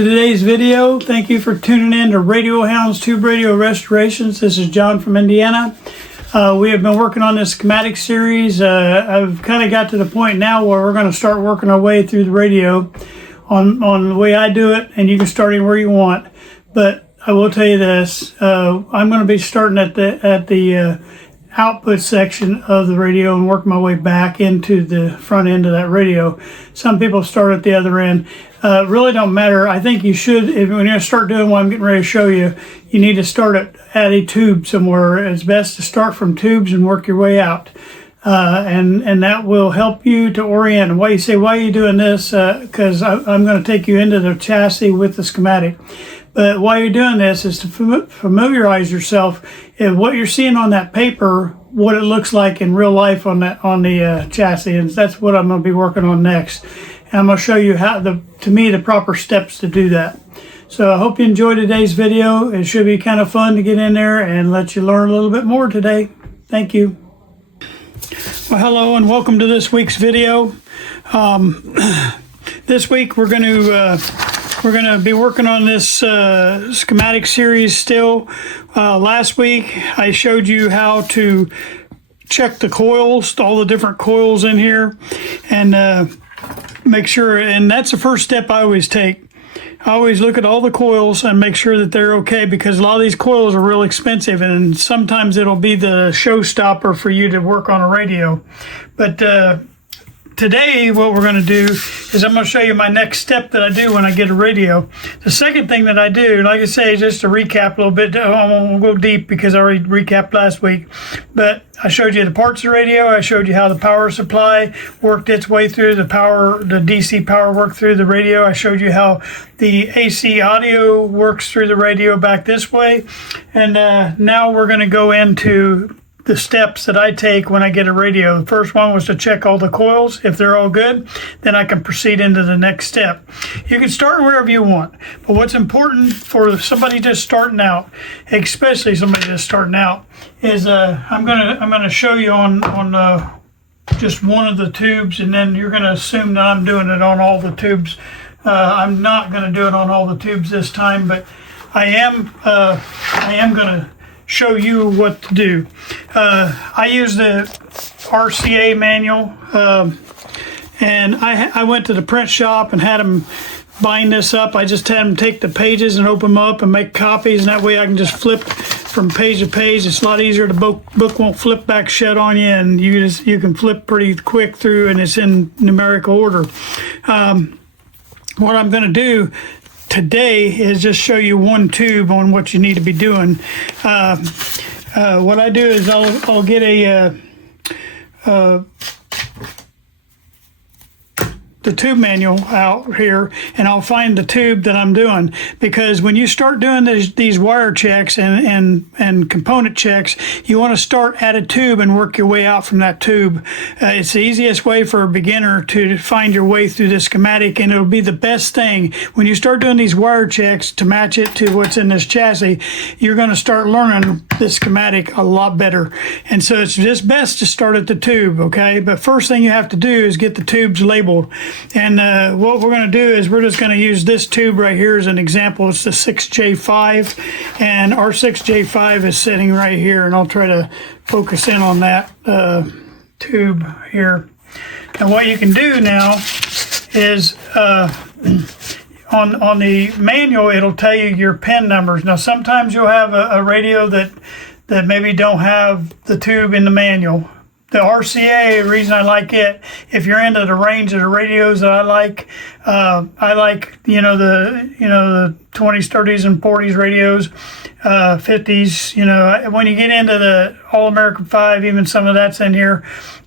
to today's video. Thank you for tuning in to Radio Hounds Tube Radio Restorations. This is John from Indiana. We have been working on this schematic series. I've kind of got to the point now where we're going to start working our way through the radio on the way I do it, and you can start anywhere you want. But I will tell you this, I'm going to be starting at the output section of the radio and work my way back into the front end of that radio. Some people start at the other end. Really don't matter. I think you should, when you start doing what I'm getting ready to show you, you need to start at a tube somewhere. It's best to start from tubes and work your way out. And that will help you to orient. And why you say, why are you doing this? Because I'm going to take you into the chassis with the schematic. But why you're doing this is to familiarize yourself with what you're seeing on that paper, what it looks like in real life on the chassis, and that's what I'm going to be working on next. And I'm going to show you how the proper steps to do that. So I hope you enjoyed today's video. It should be kind of fun to get in there and let you learn a little bit more today. Thank you. Well, hello and welcome to this week's video. This week we're going to be working on this schematic series still. Last week I showed you how to check the coils, all the different coils in here, and make sure, and that's the first step I always take. I always look at all the coils and make sure that they're okay, because a lot of these coils are real expensive, and sometimes it'll be the showstopper for you to work on a radio. But today what we're going to do is I'm going to show you my next step that I do when I get a radio. The second thing that I do, like I say, just to recap a little bit, I won't go deep because I already recapped last week, but I showed you the parts of the radio. I showed you how the power supply worked its way through the DC power worked through the radio. I showed you how the AC audio works through the radio back this way. And now we're going to go into the steps that I take when I get a radio. The first one was to check all the coils. If they're all good, then I can proceed into the next step. You can start wherever you want, but what's important for somebody just starting out, especially somebody just starting out, is I'm gonna show you on just one of the tubes, and then you're gonna assume that I'm doing it on all the tubes. I'm not gonna do it on all the tubes this time, but I am gonna show you what to do. I use the RCA manual, and I went to the print shop and had them bind this up. I just had them take the pages and open them up and make copies, and that way I can just flip from page to page. It's a lot easier. The book won't flip back shut on you, and you can flip pretty quick through, and it's in numerical order. What I'm going to do today is just show you one tube on what you need to be doing. What I do is I'll get the tube manual out here, and I'll find the tube that I'm doing, because when you start doing these wire checks and component checks, you want to start at a tube and work your way out from that tube. It's the easiest way for a beginner to find your way through the schematic, and it'll be the best thing when you start doing these wire checks to match it to what's in this chassis. You're going to start learning the schematic a lot better, and so it's just best to start at the tube, okay? But first thing you have to do is get the tubes labeled. And what we're going to do is we're just going to use this tube right here as an example. It's the 6J5, and our 6J5 is sitting right here, and I'll try to focus in on that tube here. And what you can do now is on the manual, it'll tell you your pin numbers. Now sometimes you'll have a radio that maybe don't have the tube in the manual. The RCA, the reason I like it, if you're into the range of the radios that I like the 20s, 30s, and 40s radios, 50s. When you get into the All American 5, even some of that's in here.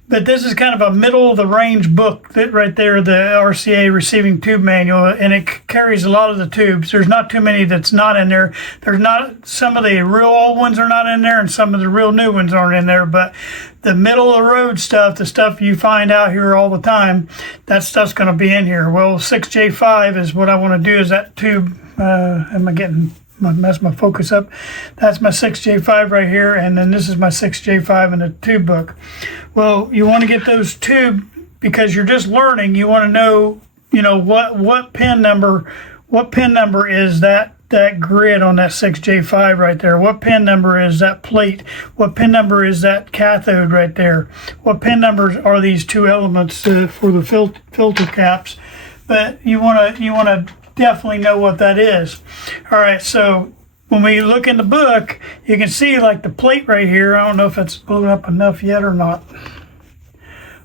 But this is kind of a middle of the range book that right there, the RCA receiving tube manual, and it carries a lot of the tubes. There's not too many that's not in there. There's not, some of the real old ones are not in there, and some of the real new ones aren't in there, but the middle of the road stuff, the stuff you find out here all the time, that stuff's going to be in here. Well, 6J5 is what I want to do, is that tube. Am I getting mess my focus up? That's my 6J5 right here, and then this is my 6J5 in the tube book. Well, you want to get those tube, because you're just learning. You want to know, what pin number what pin number is that grid on that 6J5 right there? What pin number is that plate? What pin number is that cathode right there? What pin numbers are these two elements for the filter caps? But you want to definitely know what that is. All right, so when we look in the book, you can see like the plate right here. I don't know if it's blown up enough yet or not.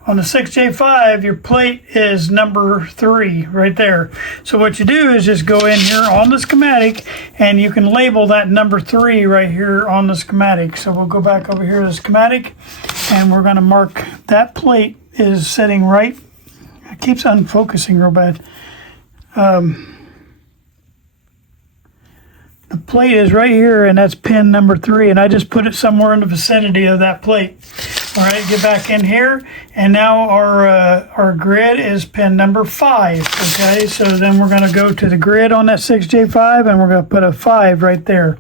On the 6J5, your plate is number 3 right there. So what you do is just go in here on the schematic and you can label that number 3 right here on the schematic. So we'll go back over here to the schematic and we're going to mark that plate is sitting right. It keeps unfocusing real bad. The plate is right here, and that's pin number 3, and I just put it somewhere in the vicinity of that plate. All right, get back in here, and now our grid is pin number 5, okay? So then we're gonna go to the grid on that 6J5, and we're gonna put a 5 right there,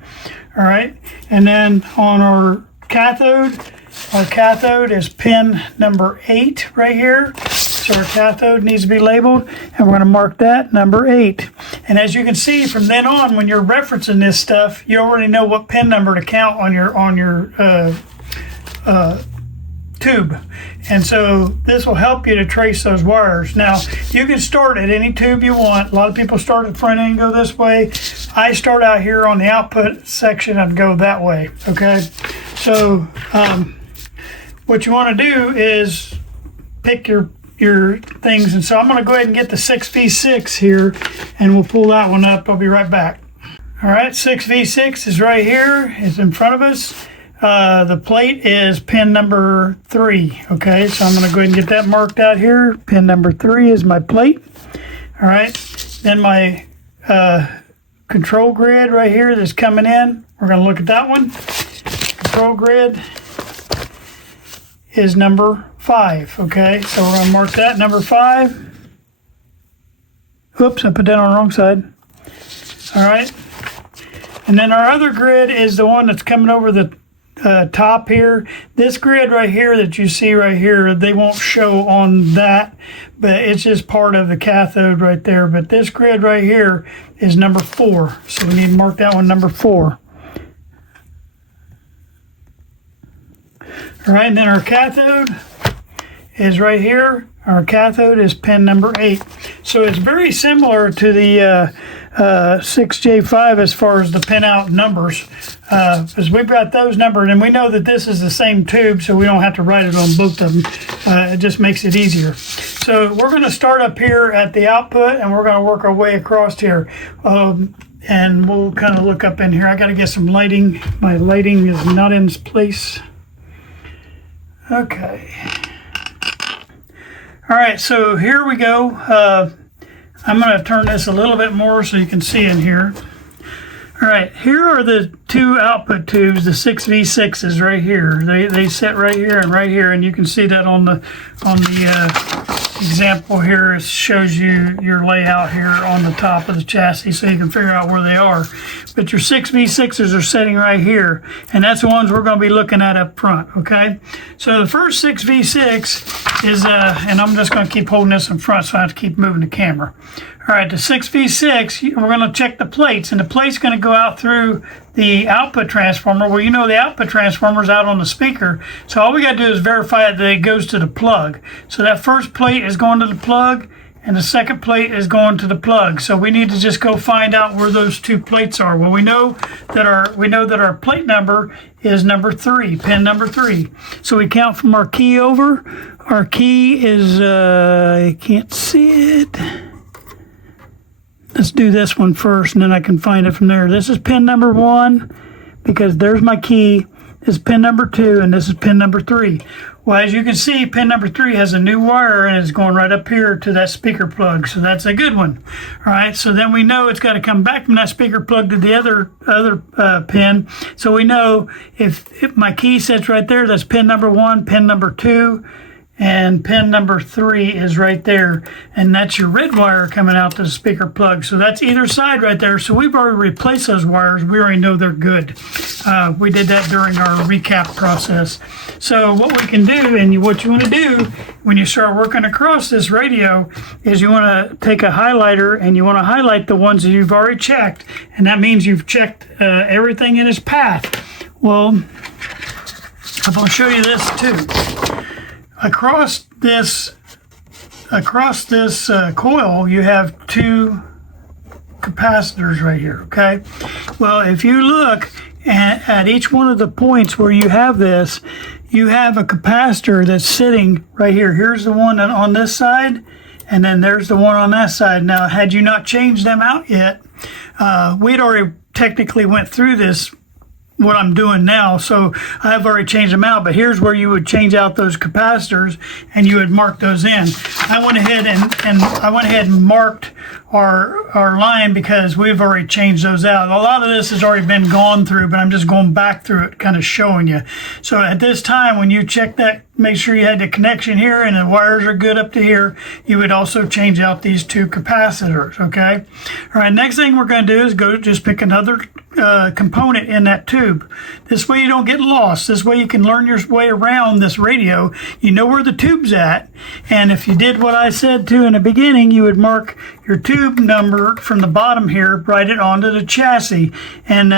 all right? And then on our cathode is pin number 8 right here. So our cathode needs to be labeled, and we're going to mark that number 8. And as you can see from then on, when you're referencing this stuff, you already know what pin number to count on your tube. And so this will help you to trace those wires. Now, you can start at any tube you want. A lot of people start at the front end and go this way. I start out here on the output section and go that way, okay? So what you want to do is pick your things, and so I'm going to go ahead and get the 6V6 here, and we'll pull that one up. I'll be right back. All right, 6V6 is right here. It's in front of us. The plate is pin number 3. Okay, so I'm going to go ahead and get that marked out here. Pin number 3 is my plate. All right, then my control grid right here that's coming in. We're going to look at that one. Control grid is number 5, okay? So we're gonna mark that number 5. Oops, I put that on the wrong side. All right. And then our other grid is the one that's coming over the top here. This grid right here that you see right here, they won't show on that, but it's just part of the cathode right there. But this grid right here is number 4. So we need to mark that one number 4. All right, and then our cathode is right here. Our cathode is pin number 8. So it's very similar to the 6J5 as far as the pin out numbers, because we've got those numbered, and we know that this is the same tube, so we don't have to write it on both of them. It just makes it easier. So we're going to start up here at the output, and we're going to work our way across here. And we'll kind of look up in here. I got to get some lighting. My lighting is not in place. Okay. All right, so here we go. I'm going to turn this a little bit more so you can see in here. All right, here are the two output tubes, the 6V6s right here. They sit right here, and you can see that on the example here. It shows you your layout here on the top of the chassis so you can figure out where they are. But your 6V6s are sitting right here, and that's the ones we're going to be looking at up front, okay? So the first 6V6 is, and I'm just going to keep holding this in front so I have to keep moving the camera. All right, the 6V6, we're going to check the plates, and the plate's going to go out through the output transformer. Well, you know the output transformer is out on the speaker, so all we got to do is verify that it goes to the plug. So that first plate is going to the plug, and the second plate is going to the plug. So we need to just go find out where those two plates are. Well, we know that our plate number is number 3, pin number 3. So we count from our key over. Our key is I can't see it. Let's do this one first, and then I can find it from there. This is pin number 1, because there's my key. This is pin number 2, and this is pin number 3. Well, as you can see, pin number 3 has a new wire, and it's going right up here to that speaker plug, so that's a good one. All right, so then we know it's got to come back from that speaker plug to the other pin. So we know if my key sits right there, that's pin number 1, pin number 2, and pin number 3 is right there, and that's your red wire coming out to the speaker plug. So that's either side right there. So we've already replaced those wires. We already know they're good. We did that during our recap process. So what we can do, and what you want to do when you start working across this radio, is you want to take a highlighter and you want to highlight the ones that you've already checked, and that means you've checked everything in its path. Well, I'm going to show you this too. Across this coil, you have 2 capacitors right here, okay? Well, if you look at each one of the points where you have this, you have a capacitor that's sitting right here. Here's the one on this side, and then there's the one on that side. Now, had you not changed them out yet, we'd already technically went through this, what I'm doing now, so I've already changed them out, but here's where you would change out those capacitors and you would mark those in. I went ahead and marked our line because we've already changed those out. A lot of this has already been gone through, but I'm just going back through it, kind of showing you. So at this time, when you check that, make sure you had the connection here and the wires are good up to here. You would also change out these 2 capacitors, okay? All right, next thing we're going to do is just pick another component in that tube. This way you don't get lost. This way you can learn your way around this radio. You know where the tube's at, and if you did what I said to in the beginning, you would mark your tube number from the bottom here, write it onto the chassis, and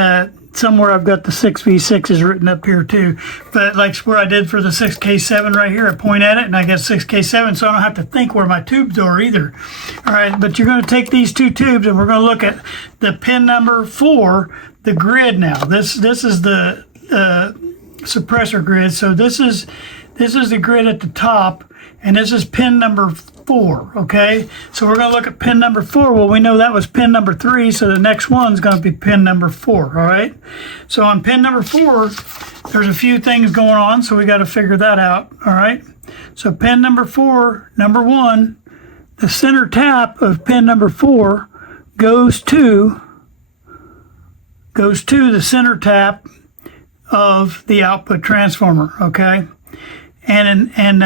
somewhere I've got the 6V6 written up here too, but like where I did for the 6K7 right here, I point at it and I get 6K7, so I don't have to think where my tubes are either. All right, but you're going to take these 2 tubes and we're going to look at the pin number 4, the grid now. This is the suppressor grid. So this is the grid at the top, and this is pin number 4, okay? So we're going to look at pin number 4. Well, we know that was pin number 3, so the next one's going to be pin number 4, all right? So on pin number 4, there's a few things going on, so we got to figure that out, all right? So pin number 4, number 1, the center tap of pin number 4 goes to the center tap of the output transformer, okay? And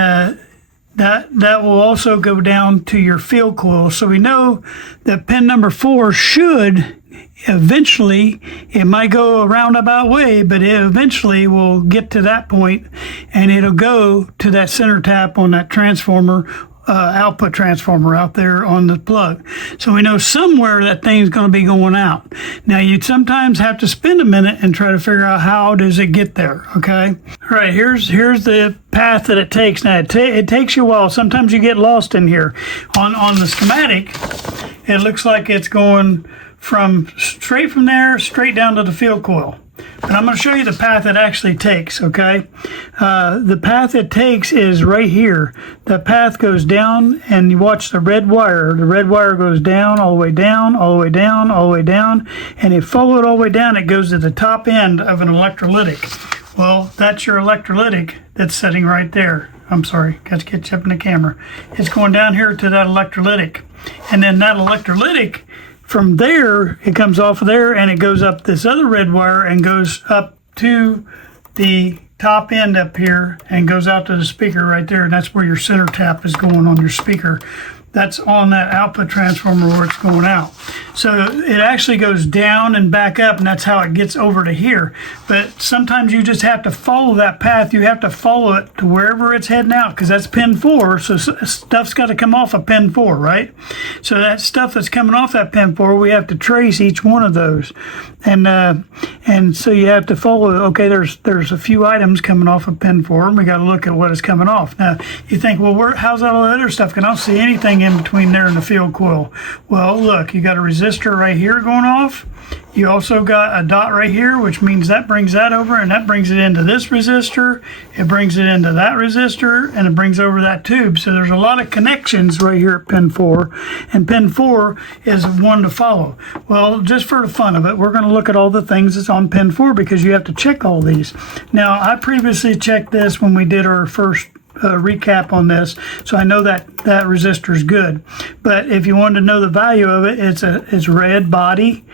that will also go down to your field coil. So we know that pin number 4 should eventually, it might go a roundabout way, but it eventually will get to that point and it'll go to that center tap on that transformer, output transformer out there on the plug. So we know somewhere that thing's going to be going out. Now you'd sometimes have to spend a minute and try to figure out how does it get there, okay? All right, here's the path that it takes. Now it takes you a while. Sometimes you get lost in here. On the schematic, it looks like it's going straight from there, straight down to the field coil. But I'm going to show you the path it actually takes, okay? The path it takes is right here. The path goes down, and you watch the red wire. The red wire goes down, all the way down, all the way down, all the way down, and if you follow it all the way down, it goes to the top end of an electrolytic. Well, that's your electrolytic that's sitting right there. I'm sorry, got to catch up in the camera. It's going down here to that electrolytic. And then that electrolytic, from there, it comes off of there and it goes up this other red wire and goes up to the top end up here and goes out to the speaker right there. And that's where your center tap is going on your speaker. That's on that output transformer where it's going out. So it actually goes down and back up, and that's how it gets over to here. But sometimes you just have to follow that path. You have to follow it to wherever it's heading out, because that's pin 4. So stuff's got to come off of pin 4, right? So that stuff that's coming off that pin 4, we have to trace each one of those. And so you have to follow, okay, there's a few items coming off of pin 4, and we got to look at what is coming off. Now, you think, well, how's all that other stuff? Can I see anything in between there and the field coil? Well, look, you got a resistor right here going off. You also got a dot right here, which means that brings that over, and that brings it into this resistor. It brings it into that resistor, and it brings over that tube. So there's a lot of connections right here at pin 4, and pin 4 is one to follow. Well, just for the fun of it, we're going to look at all the things that's on pin 4 because you have to check all these. Now, I previously checked this when we did our first recap on this, so I know that resistor is good. But if you wanted to know the value of it, it's red body.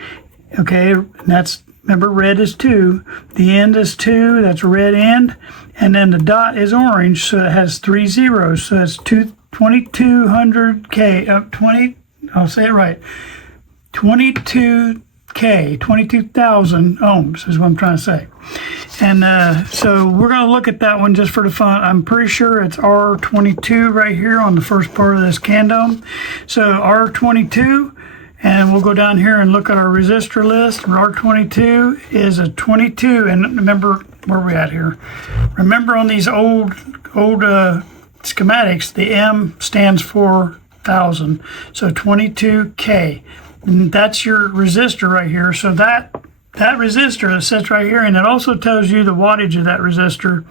Okay, and that's Remember, red is 2. The end is 2. That's red end. And then the dot is orange, so it has 3 zeros. So it's 2200K. I'll say it right. 22K, 22,000 ohms is what I'm trying to say. And so we're going to look at that one just for the fun. I'm pretty sure it's R22 right here on the first part of this candome. So R22, and we'll go down here and look at our resistor list. R22 is a 22, and remember, where are we at here? Remember on these old schematics, the M stands for 1,000, so 22K. And that's your resistor right here. So that resistor that sits right here, and it also tells you the wattage of that resistor.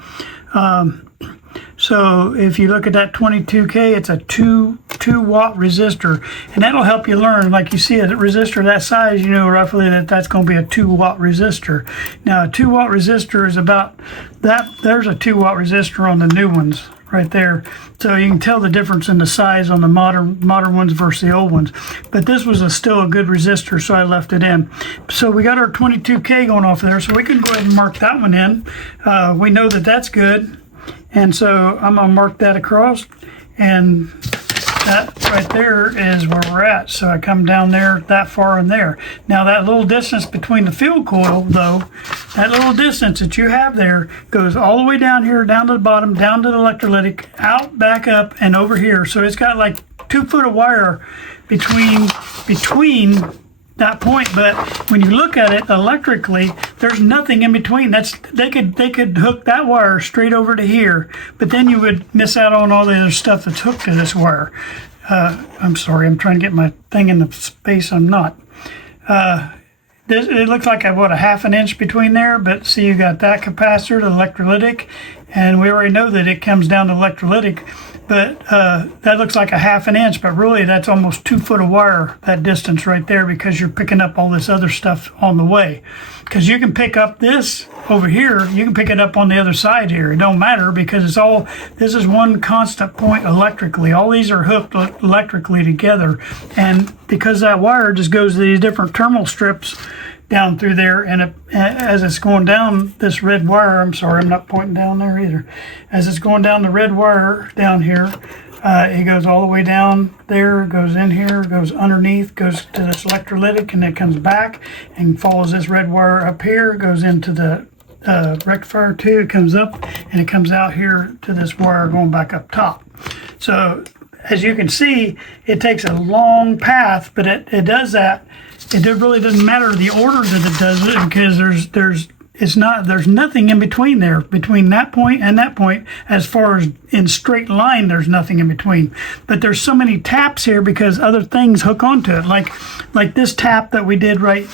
So if you look at that 22K, it's a 2 watt resistor, and that'll help you learn. Like you see a resistor that size, you know roughly that's going to be a 2 watt resistor. Now a 2 watt resistor is about that. There's a 2 watt resistor on the new ones right there, so you can tell the difference in the size on the modern ones versus the old ones. But this was still a good resistor, so I left it in. So we got our 22K going off there, so we can go ahead and mark that one in. We know that that's good, and so I'm gonna mark that across, and that right there is where we're at. So I come down there that far in there. Now that little distance between the field coil, though, that little distance that you have there goes all the way down here, down to the bottom, down to the electrolytic, out, back up, and over here. So it's got like 2 foot of wire between that point, but when you look at it electrically, there's nothing in between. They could hook that wire straight over to here, but then you would miss out on all the other stuff that's hooked to this wire. I'm sorry, I'm trying to get my thing in the space I'm not. It looks like a half an inch between there, but see, you got that capacitor, the electrolytic, and we already know that it comes down to electrolytic. But that looks like a half an inch, but really that's almost 2 foot of wire, that distance right there, because you're picking up all this other stuff on the way. Because you can pick up this over here, you can pick it up on the other side here. It don't matter, because this is one constant point electrically. All these are hooked electrically together. And because that wire just goes to these different terminal strips down through there, and as it's going down this red wire, I'm sorry, I'm not pointing down there either. As it's going down the red wire down here, it goes all the way down there, goes in here, goes underneath, goes to this electrolytic, and it comes back and follows this red wire up here, goes into the rectifier 2, it comes up, and it comes out here to this wire going back up top. So as you can see, it takes a long path, but it does that. It really doesn't matter the order that it does it, because there's nothing in between there, between that point and that point. As far as in straight line, there's nothing in between. But there's so many taps here because other things hook onto it, like this tap that we did right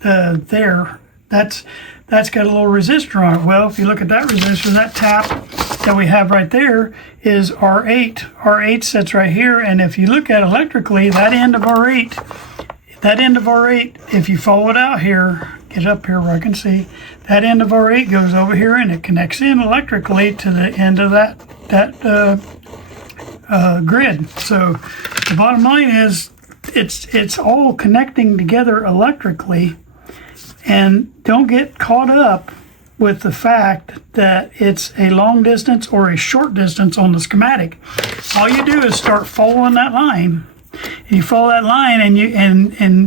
there. That's got a little resistor on it. Well, if you look at that resistor, that tap that we have right there is R8. R8 sits right here, and if you look at electrically, that end of R8, if you follow it out here, get up here where I can see, that end of R8 goes over here, and it connects in electrically to the end of that grid. So the bottom line is it's all connecting together electrically. And don't get caught up with the fact that it's a long distance or a short distance on the schematic. All you do is start following that line. And you follow that line, and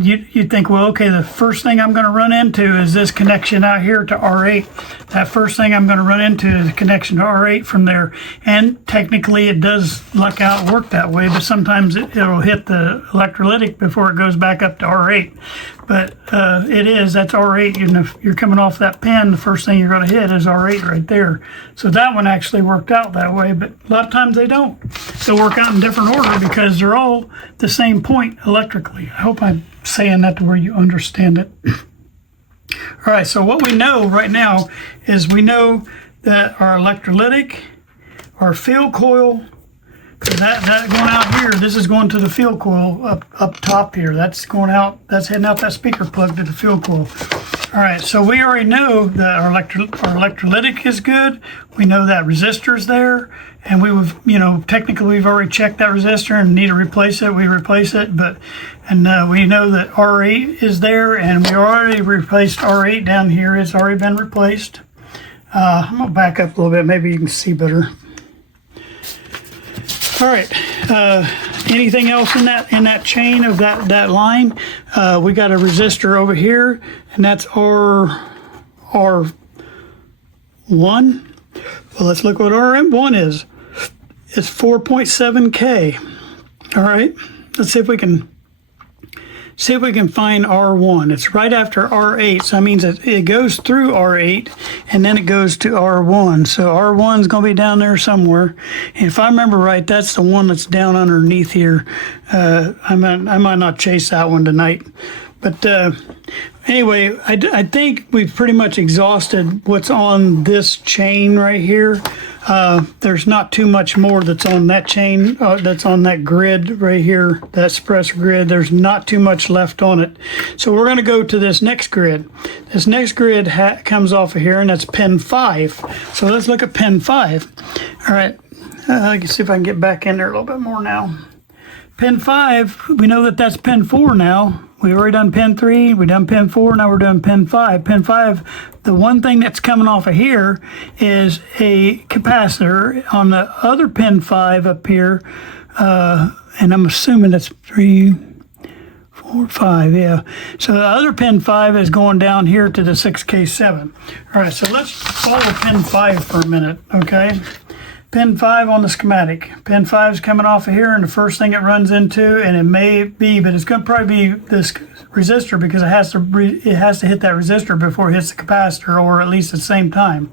you think, well, okay, the first thing I'm going to run into is this connection out here to R8. That first thing I'm going to run into is a connection to R8 from there. And technically, it does luck out work that way, but sometimes it'll hit the electrolytic before it goes back up to R8. But that's R8. And if you're coming off that pin, the first thing you're going to hit is R8 right there. So that one actually worked out that way, but a lot of times they don't. They'll work out in different order because they're all the same point electrically. I hope I'm saying that to where you understand it. All right, so what we know right now is we know that our electrolytic, our field coil, that going out here, this is going to the field coil up top here. That's going out, that's heading out that speaker plug to the field coil. All right, so we already know that our electrolytic is good. We know that resistor's there, and technically we've already checked that resistor and need to replace it. We replace it, we know that R8 is there, and we already replaced R8 down here. It's already been replaced. I'm gonna back up a little bit. Maybe you can see better. All right. Anything else in that chain of that line? We got a resistor over here, and that's R1. Well, let's look what RM1 is. It's 4.7K. All right. Let's see if we can find R1. It's right after R8, so that means it goes through R8 and then it goes to R1. So R1 is going to be down there somewhere. And if I remember right, that's the one that's down underneath here. I might not chase that one tonight. But anyway, I think we've pretty much exhausted what's on this chain right here. There's not too much more that's on that chain, that's on that grid right here, that suppressor grid. There's not too much left on it. So we're going to go to this next grid. This next grid comes off of here, and that's pin 5. So let's look at pin 5. All right, I can see if I can get back in there a little bit more now. Pin 5, we know that that's pin 4 now. We've already done pin 3, we've done pin 4, now we're doing pin 5. Pin 5, the one thing that's coming off of here is a capacitor on the other pin 5 up here, and I'm assuming that's 3, 4, 5, yeah. So the other pin 5 is going down here to the 6K7. All right, so let's follow pin 5 for a minute, okay? Pin 5 on the schematic. Pin 5 is coming off of here, and the first thing it runs into, and it may be, but it's going to probably be this resistor because it has to hit that resistor before it hits the capacitor, or at least at the same time.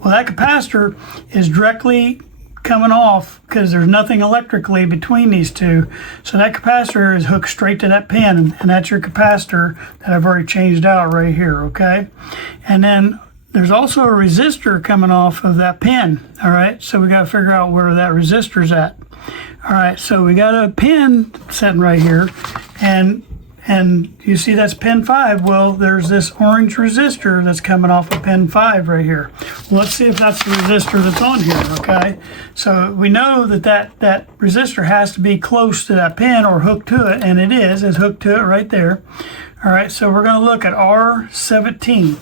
Well, that capacitor is directly coming off because there's nothing electrically between these two. So that capacitor is hooked straight to that pin, and that's your capacitor that I've already changed out right here, okay? And then there's also a resistor coming off of that pin, all right? So we got to figure out where that resistor's at. All right, so we got a pin sitting right here, and you see that's pin 5. Well, there's this orange resistor that's coming off of pin 5 right here. Well, let's see if that's the resistor that's on here, okay? So we know that resistor has to be close to that pin or hooked to it, and it's hooked to it right there. All right, so we're going to look at R17.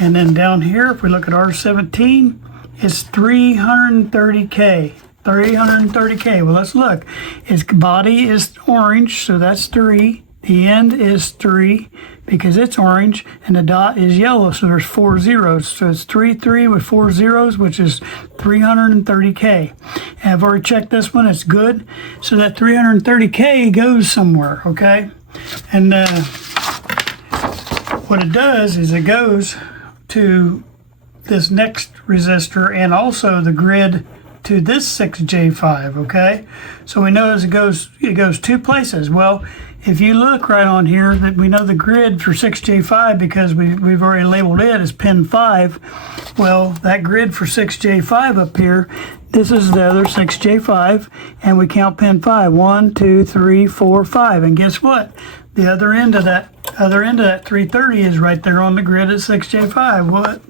And then down here, if we look at R17, it's 330K. 330K. Well, let's look. Its body is orange, so that's 3. The end is 3 because it's orange, and the dot is yellow, so there's 4 zeros. So it's 3, 3 with 4 zeros, which is 330K. And I've already checked this one. It's good. So that 330K goes somewhere, okay? And what it does is it goes to this next resistor and also the grid to this 6J5, okay? So we know as it goes 2 places. Well, if you look right on here, that we know the grid for 6J5 because we've already labeled it as pin 5. Well, that grid for 6J5 up here, this is the other 6J5, and we count pin 5. 1, 2, 3, 4, 5. And guess what? The other end of that 330 is right there on the grid at 6J5. What?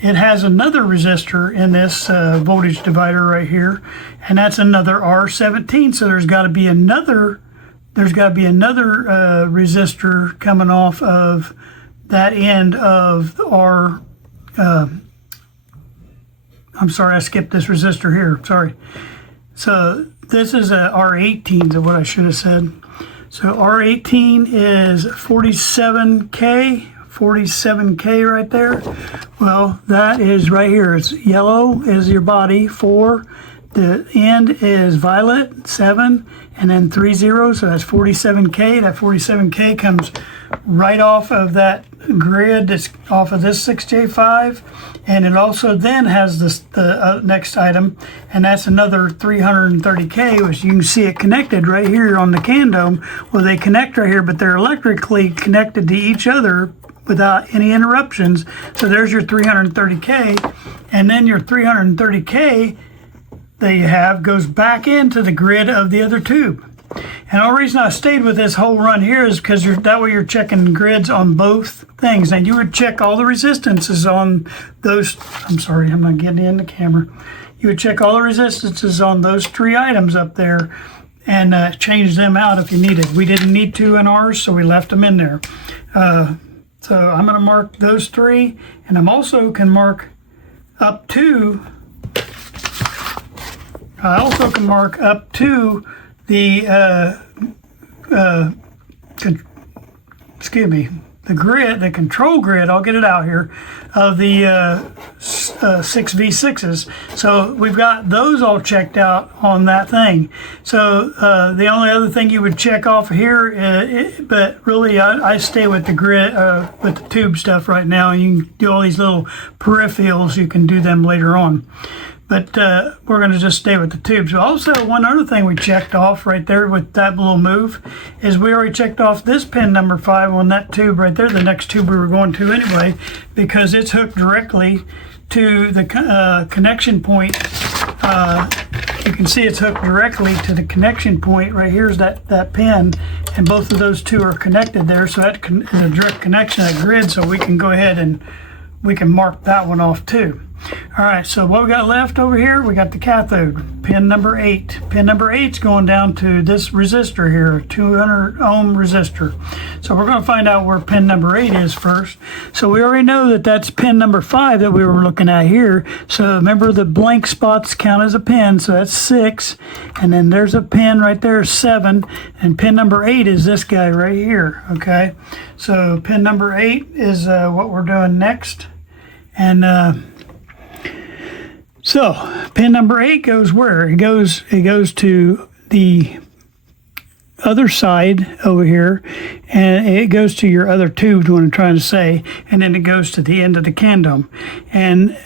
It has another resistor in this voltage divider right here, and that's another R17. So there's got to be another resistor coming off of that end of our. I'm sorry, I skipped this resistor here. Sorry. So this is a R18 is what I should have said. So R18 is 47K right there. Well, that is right here. It's yellow is your body, 4. The end is violet, 7, and then 3 zeros, so that's 47K. That 47K comes right off of that grid that's off of this 6J5, and it also then has the next item, and that's another 330K, which you can see it connected right here on the CAN dome. Well, they connect right here, but they're electrically connected to each other without any interruptions. So there's your 330K, and then your 330K that you have goes back into the grid of the other tube. And the only reason I stayed with this whole run here is because that way you're checking grids on both things. And you would check all the resistances on those. I'm sorry, I'm not getting in the camera. You would check all the resistances on those 3 items up there and change them out if you needed. We didn't need to in ours, so we left them in there. So I'm going to mark those 3, and I'm also can mark up to. I also can mark up to the the grid, the control grid. I'll get it out here of the 6v6s. So we've got those all checked out on that thing. So the only other thing you would check off here, but really I stay with the grid, with the tube stuff right now. You can do all these little peripherals. You can do them later on. But we're going to just stay with the tubes. Also, one other thing we checked off right there with that little move is we already checked off this pin number 5 on that tube right there, the next tube we were going to anyway, because it's hooked directly to the connection point. You can see it's hooked directly to the connection point. Right here's that pin, and both of those two are connected there. So that is a direct connection to the grid, so we can go ahead and we can mark that one off too. All right, so what we got left over here, we got the cathode, pin number 8. Pin number 8 is going down to this resistor here, 200 ohm resistor. So we're going to find out where pin number 8 is first. So we already know that that's pin number 5 that we were looking at here. So remember, the blank spots count as a pin, so that's 6. And then there's a pin right there, 7. And pin number 8 is this guy right here, okay? So pin number 8 is what we're doing next. And so pin number 8 goes where? It goes to the other side over here, and it goes to your other tube, what I'm trying to say, and then it goes to the end of the can dome. And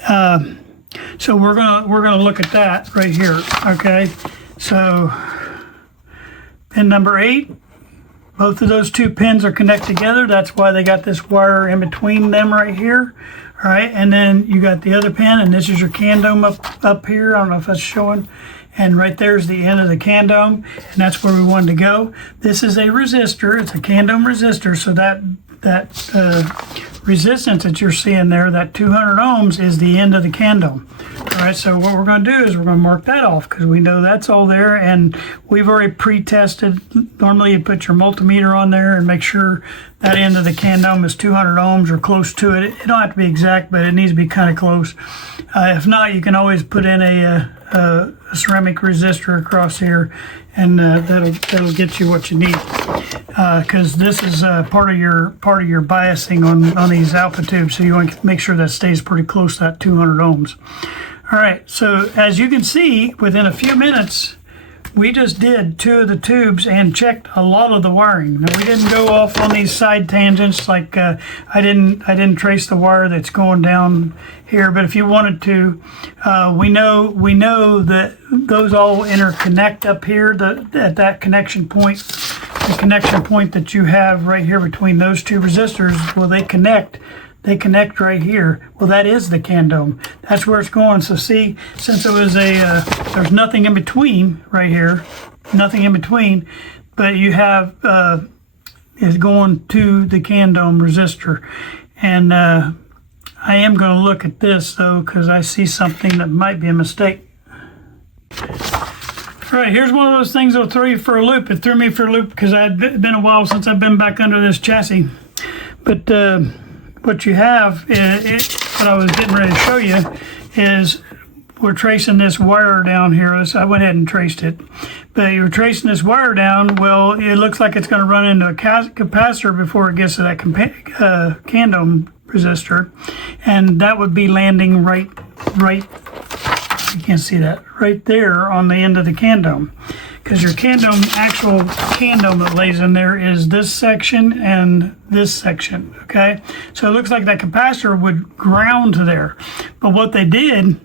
so we're gonna look at that right here, okay? So pin number 8, both of those 2 pins are connected together. That's why they got this wire in between them right here. All right, and then you got the other pin, and this is your can dome up here. I don't know if that's showing. And right there's the end of the can dome, and that's where we wanted to go. This is a resistor. It's a can dome resistor, so that resistance that you're seeing there, that 200 ohms, is the end of the can dome. All right, so what we're going to do is we're going to mark that off because we know that's all there, and we've already pre-tested. Normally you put your multimeter on there and make sure that end of the can dome is 200 ohms or close to it. It don't have to be exact, but it needs to be kind of close. If not, you can always put in a ceramic resistor across here, and that'll get you what you need. Because this is part of your biasing on these alpha tubes, so you want to make sure that stays pretty close to that 200 ohms. All right, so as you can see, within a few minutes, we just did 2 of the tubes and checked a lot of the wiring. Now, we didn't go off on these side tangents, like I didn't trace the wire that's going down here, but if you wanted to, we know that those all interconnect up here at that connection point. The connection point that you have right here between those 2 resistors, well, they connect right here. Well, that is the can dome. That's where it's going. So see, since it was there's nothing in between right here, nothing in between, but you have is going to the can dome resistor. And I am going to look at this though, because I see something that might be a mistake. All right, here's one of those things that'll throw you for a loop. It threw me for a loop because it's been a while since I've been back under this chassis. But what you have, what I was getting ready to show you, is we're tracing this wire down here. I went ahead and traced it. But you're tracing this wire down, well, it looks like it's going to run into a capacitor before it gets to that can dome resistor. And that would be landing right, you can't see that, right there on the end of the can dome. Because your can dome, actual can dome that lays in there is this section and this section, okay? So it looks like that capacitor would ground to there. But what they did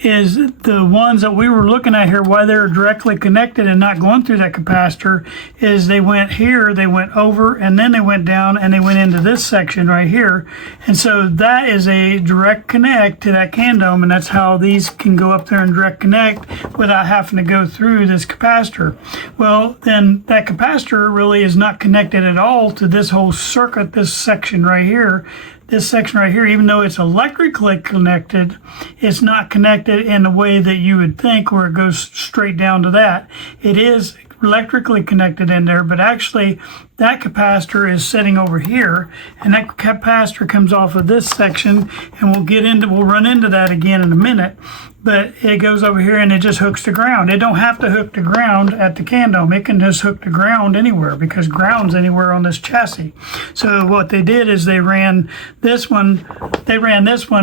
is the ones that we were looking at here, why they're directly connected and not going through that capacitor, is they went here, they went over, and then they went down and they went into this section right here. And so that is a direct connect to that CAN dome, and that's how these can go up there and direct connect without having to go through this capacitor. Well, then that capacitor really is not connected at all to this whole circuit, this section right here. This section right here, even though it's electrically connected, it's not connected in the way that you would think where it goes straight down to that. It is electrically connected in there, but actually that capacitor is sitting over here, and that capacitor comes off of this section, and we'll run into that again in a minute. But it goes over here and it just hooks to ground. It don't have to hook to ground at the CAN dome. It can just hook to ground anywhere, because ground's anywhere on this chassis. So what they did is they ran this one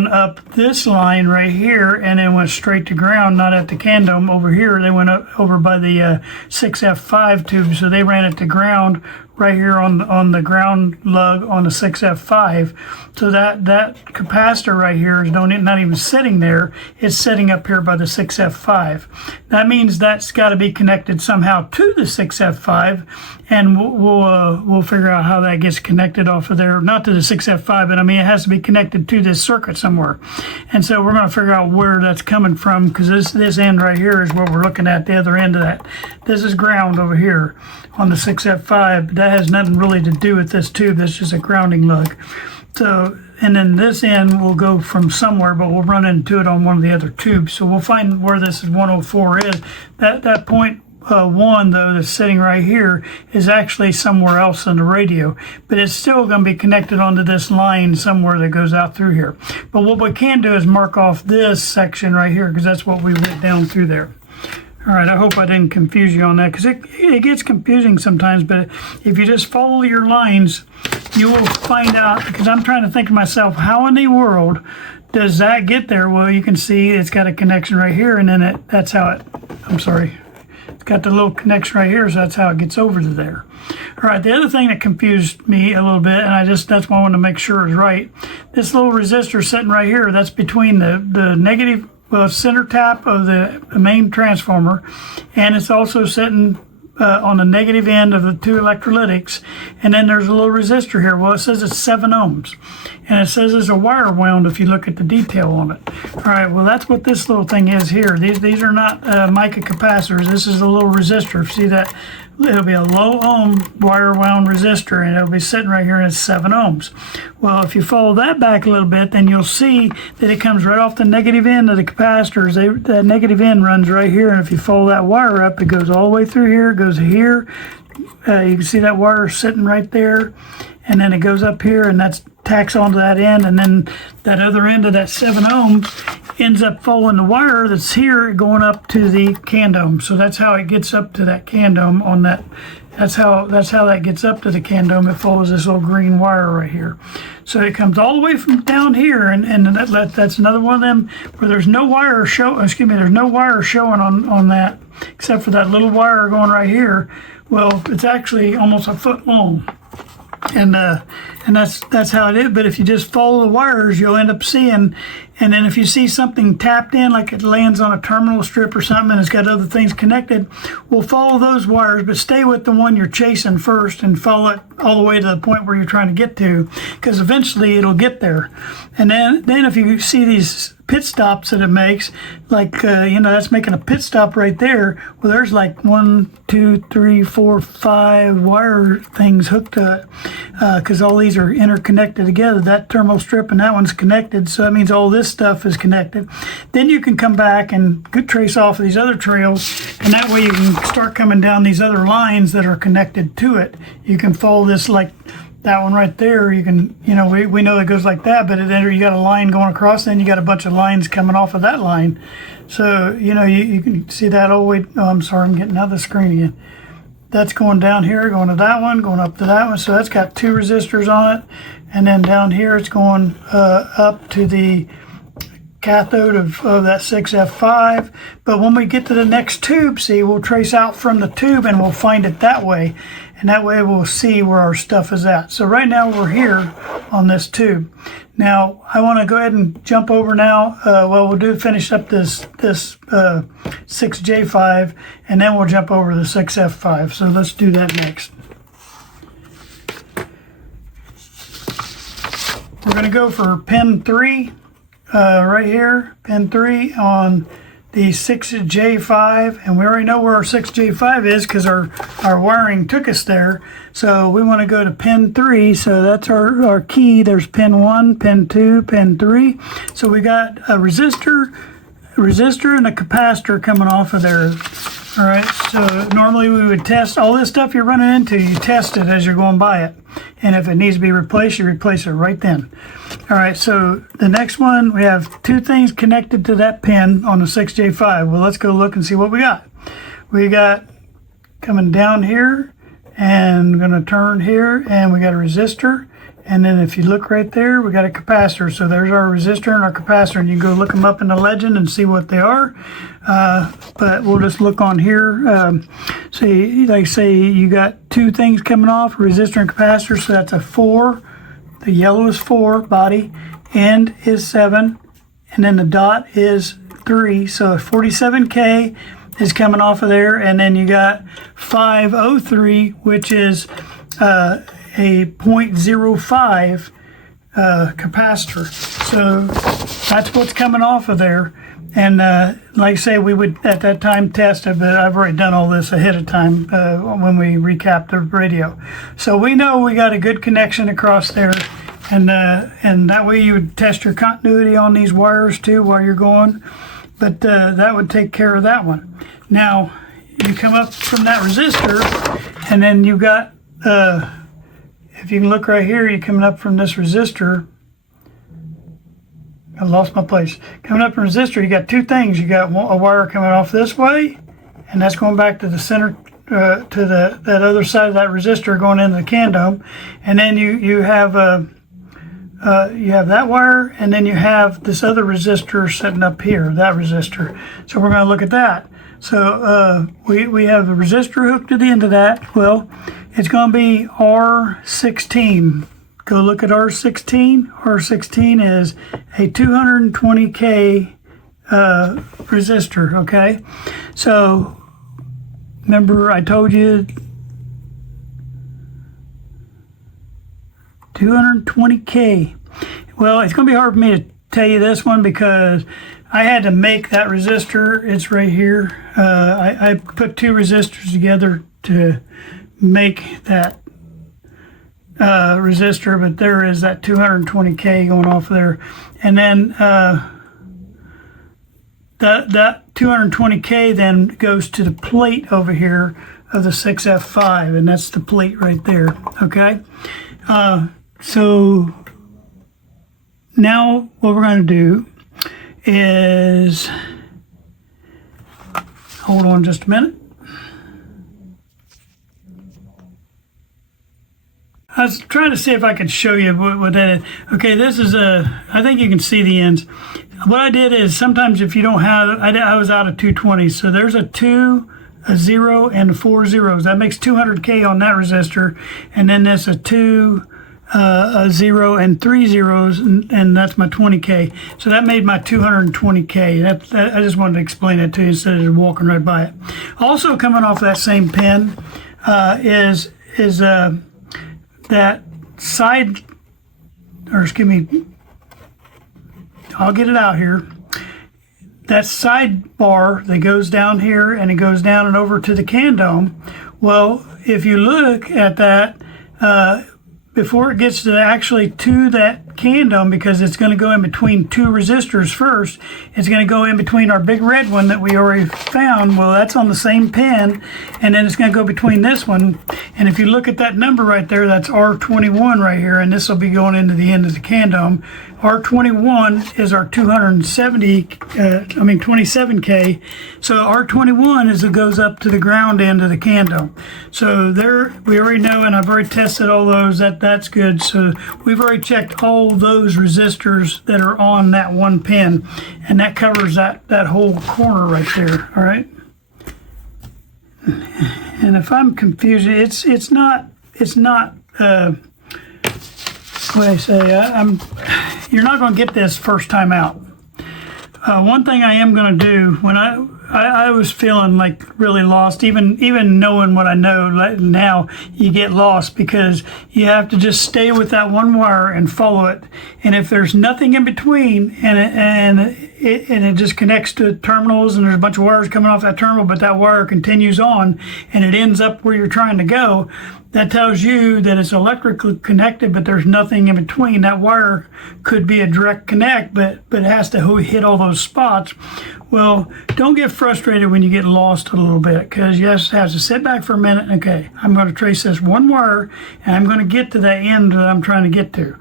up this line right here, and then went straight to ground, not at the CAN dome. Over here, they went up over by the 6F5 tube, so they ran it to ground right here on the ground lug on the 6F5. So that capacitor right here is not even sitting there. It's sitting up here by the 6F5. That means that's got to be connected somehow to the 6F5, and we'll figure out how that gets connected off of there. Not to the 6F5, but I mean it has to be connected to this circuit somewhere. And so we're going to figure out where that's coming from, because this end right here is what we're looking at, the other end of that. This is ground over here on the 6F5, but that has nothing really to do with this tube. That's just a grounding lug. So, and then this end will go from somewhere, but we'll run into it on one of the other tubes. So we'll find where this is 104 is. That point 1 though that's sitting right here is actually somewhere else in the radio, but it's still going to be connected onto this line somewhere that goes out through here. But what we can do is mark off this section right here, because that's what we went down through there. All right, I hope I didn't confuse you on that, because it gets confusing sometimes, but if you just follow your lines, you will find out, because I'm trying to think to myself, how in the world does that get there? Well, you can see it's got a connection right here, and then it's got the little connection right here, so that's how it gets over to there. All right, the other thing that confused me a little bit, and that's why I want to make sure is right, this little resistor sitting right here, that's between the negative, center tap of the main transformer, and it's also sitting on the negative end of the two electrolytics. And then there's a little resistor here. Well, it says it's 7 ohms, and it says there's a wire wound if you look at the detail on it. All right, well, that's what this little thing is here. These are not mica capacitors. This is a little resistor. See that? It'll be a low ohm wire wound resistor, and it'll be sitting right here, and it's 7 ohms. Well, if you follow that back a little bit, then you'll see that it comes right off the negative end of the capacitors. That negative end runs right here, and if you follow that wire up, it goes all the way through here, it goes here. You can see that wire sitting right there, and then it goes up here, and that's tacks onto that end, and then that other end of that 7 ohm ends up following the wire that's here going up to the CAN dome. So that's how it gets up to that CAN dome on that. That's how that gets up to the CAN dome. It follows this little green wire right here. So it comes all the way from down here, and that's another one of them where there's no wire there's no wire showing on that except for that little wire going right here. Well, it's actually almost a foot long. And that's how it is. But if you just follow the wires, you'll end up seeing. And then if you see something tapped in, like it lands on a terminal strip or something, and it's got other things connected, we'll follow those wires, but stay with the one you're chasing first and follow it all the way to the point where you're trying to get to, because eventually it'll get there. And then if you see these pit stops that it makes, like that's making a pit stop right there. Well, there's like 1, 2, 3, 4, 5 wire things hooked to it, because all these are interconnected together. That terminal strip and that one's connected, so that means all this stuff is connected. Then you can come back and trace off of these other trails, and that way you can start coming down these other lines that are connected to it. You can follow this, like that one right there. You can, we know it goes like that, but then you got a line going across, then you got a bunch of lines coming off of that line. So, you can see that all the way. Oh, I'm sorry, I'm getting out of the screen again. That's going down here, going to that one, going up to that one. So that's got 2 resistors on it. And then down here, it's going up to the cathode of that 6F5. But when we get to the next tube, see, we'll trace out from the tube and we'll find it that way. And that way we'll see where our stuff is at. So right now we're here on this tube. Now I want to go ahead and jump over now. We'll finish up this 6J5, and then we'll jump over to the 6F5. So let's do that next. We're going to go for pin 3 right here, pin 3 on the 6J5, and we already know where our 6J5 is because our wiring took us there. So we want to go to pin 3, so that's our key. There's pin 1, pin 2, pin 3. So we got a resistor and a capacitor coming off of there. All right, so normally we would test all this stuff you're running into, you test it as you're going by it. And if it needs to be replaced, you replace it right then. All right, so the next one, we have 2 things connected to that pin on the 6J5. Well, let's go look and see what we got. We got coming down here, and I'm gonna turn here, and we got a resistor. And then if you look right there, we got a capacitor. So there's our resistor and our capacitor, and you can go look them up in the legend and see what they are. But we'll just look on here. See, like say you got 2 things coming off, resistor and capacitor, so that's a 4. The yellow is 4 body, end is 7, and then the dot is 3. So 47K is coming off of there, and then you got 503, which is a 0.05 capacitor. So that's what's coming off of there. And like I say, we would at that time test it, but I've already done all this ahead of time when we recap the radio. So we know we got a good connection across there, and that way you would test your continuity on these wires too while you're going. But that would take care of that one. Now you come up from that resistor, and then you got if you can look right here, you're coming up from this resistor. I lost my place. Coming up from resistor, you got 2 things. You got a wire coming off this way, and that's going back to the center, to that other side of that resistor going into the can dome. And then you have that wire, and then you have this other resistor sitting up here, that resistor. So we're going to look at that. So we have a resistor hooked to the end of that. Well, it's going to be R16. Go look at R16. R16 is a 220K resistor, okay? So remember I told you 220K. Well, it's going to be hard for me to tell you this one because I had to make that resistor. It's right here. I put 2 resistors together to make that resistor, but there is that 220K going off there. And then that 220K then goes to the plate over here of the 6F5, and that's the plate right there, okay? So now what we're going to do is, hold on just a minute. I was trying to see if I could show you what that is. Okay, this is I think you can see the ends. What I did is sometimes if you don't have, I was out of 220s. So there's a 2, a 0, and 4 zeros. That makes 200K on that resistor. And then there's a 2, a 0, and 3 zeros, and that's my 20K. So that made my 220K. I just wanted to explain that to you instead of just walking right by it. Also coming off that same pin is that side, or excuse me, I'll get it out here. That side bar that goes down here and it goes down and over to the can dome. Well, if you look at that, before it gets to that can dome, because it's going to go in between 2 resistors first, it's going to go in between our big red one that we already found. Well, that's on the same pin, and then it's going to go between this one. And if you look at that number right there, that's R21 right here, and this will be going into the end of the can dome. R21 is our 27K. So R21 is it goes up to the ground end of the can dome. So there, we already know, and I've already tested all those, that's good. So we've already checked all follow those resistors that are on that one pin, and that covers that whole corner right there. All right. And if I'm confused, it's not. What I say, you're not going to get this first time out. One thing I am going to do when I was feeling like really lost, even knowing what I know now, you get lost because you have to just stay with that one wire and follow it. And if there's nothing in between, and it just connects to terminals, and there's a bunch of wires coming off that terminal, but that wire continues on, and it ends up where you're trying to go, that tells you that it's electrically connected, but there's nothing in between. That wire could be a direct connect, but it has to hit all those spots. Well, don't get frustrated when you get lost a little bit, because you just have to sit back for a minute. Okay, I'm going to trace this one wire, and I'm going to get to that end that I'm trying to get to,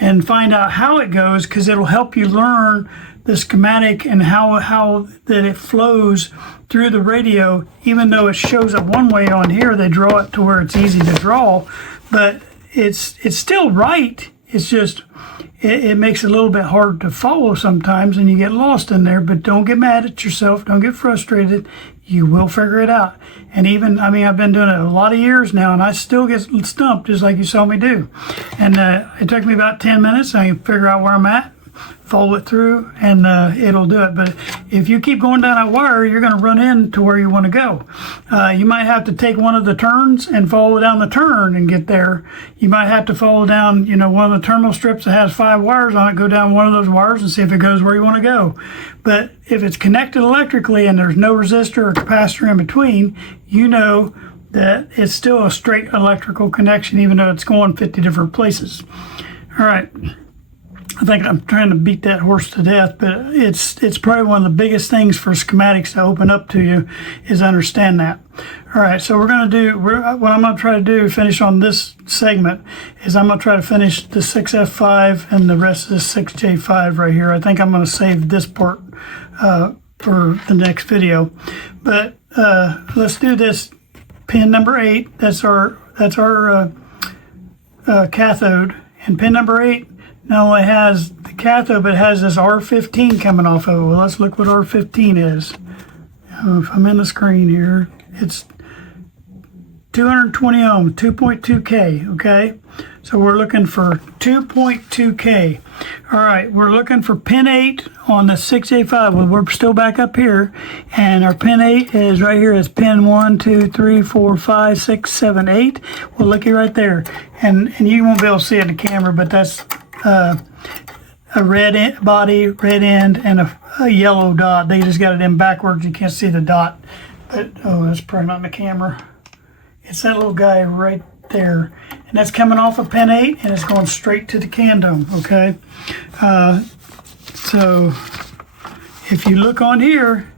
and find out how it goes, because it'll help you learn the schematic and how that it flows through the radio. Even though it shows up one way on here, they draw it to where it's easy to draw, but it's still right. It's just it makes it a little bit hard to follow sometimes, and you get lost in there. But don't get mad at yourself. Don't get frustrated. You will figure it out. And even, I mean, I've been doing it a lot of years now, and I still get stumped just like you saw me do. And it took me about 10 minutes. I can figure out where I'm at, follow it through, and it'll do it. But if you keep going down that wire, you're going to run into where you want to go. You might have to take one of the turns and follow down the turn and get there. You might have to follow down, one of the terminal strips that has 5 wires on it, go down one of those wires and see if it goes where you want to go. But if it's connected electrically and there's no resistor or capacitor in between, you know that it's still a straight electrical connection, even though it's going 50 different places. All right. I think I'm trying to beat that horse to death, but it's probably one of the biggest things for schematics to open up to you is understand that. All right, so what I'm going to try to do, finish on this segment, is I'm going to try to finish the 6F5 and the rest of the 6J5 right here. I think I'm going to save this part for the next video. But let's do this pin number 8. That's our cathode, and pin number 8 not only has the cathode, but it has this R15 coming off of it. Well, let's look what R15 is. If I'm in the screen here, it's 220 ohm, 2.2K, okay? So we're looking for 2.2K. All right, we're looking for pin 8 on the 6A5. Well, we're still back up here, and our pin 8 is right here. It's pin 1, 2, 3, 4, 5, 6, 7, 8. Well, looky right there. And you won't be able to see it in the camera, but that's a red body, red end, and a yellow dot. They just got it in backwards. You can't see the dot. But, oh, that's probably not in the camera. It's that little guy right there. And that's coming off of pin 8, and it's going straight to the CAN dome, okay? So if you look on here,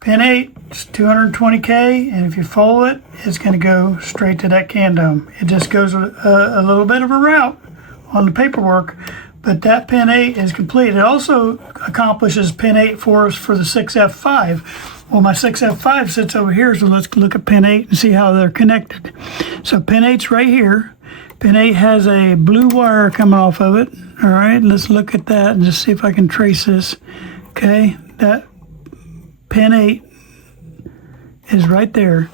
pin 8 is 220K, and if you follow it, it's going to go straight to that CAN dome. It just goes a little bit of a route on the paperwork, but that pin 8 is complete. It also accomplishes pin 8 for us for the 6F5. Well, my 6F5 sits over here, so let's look at pin 8 and see how they're connected. So pin 8's right here. Pin 8 has a blue wire coming off of it. All right, let's look at that and just see if I can trace this. Okay, that pin 8 is right there.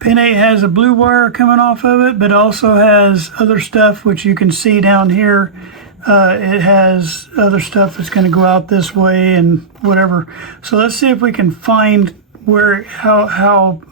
Pin 8 has a blue wire coming off of it, but also has other stuff which you can see down here. It has other stuff that's going to go out this way and whatever. So let's see if we can find how